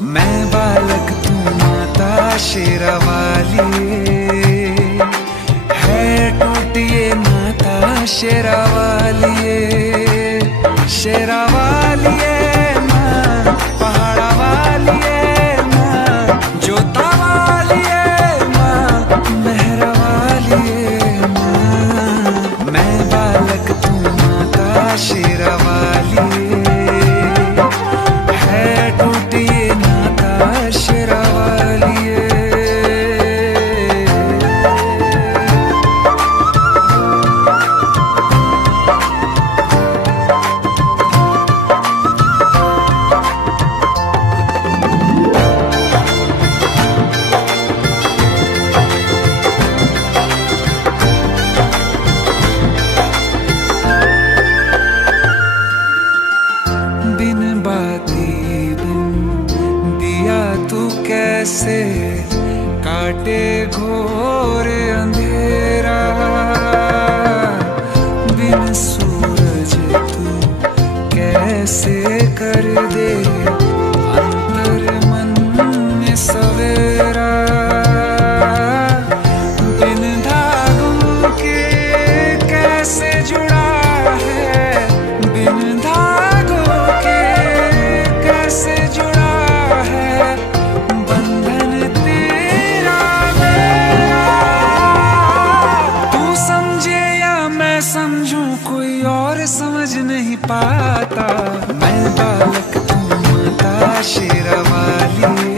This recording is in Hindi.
मैं बालक तू माता शेरावाली, है टूटिए नाता शेरावाली, शेरावाली माँ, पहाड़ा वाली माँ, जोता वाली माँ, मेहरा वाली माँ। मैं बालक तू माता शेरावाली, है टूटिए नाता शेरावाली। बिन बाती बिन दिया तू कैसे काटे घोर अंधेरा, बिन सूरज तू कैसे कर दे अंतर मन में सवेरा, बिन धागों के कैसे जुड़ा है, बिन धागों के कैसे जुड़ा है बंधन तेरा मेरा। तू समझे या मैं समझूं कोई और समझ नहीं पाता। मैं बालक तू माता शेरावाली,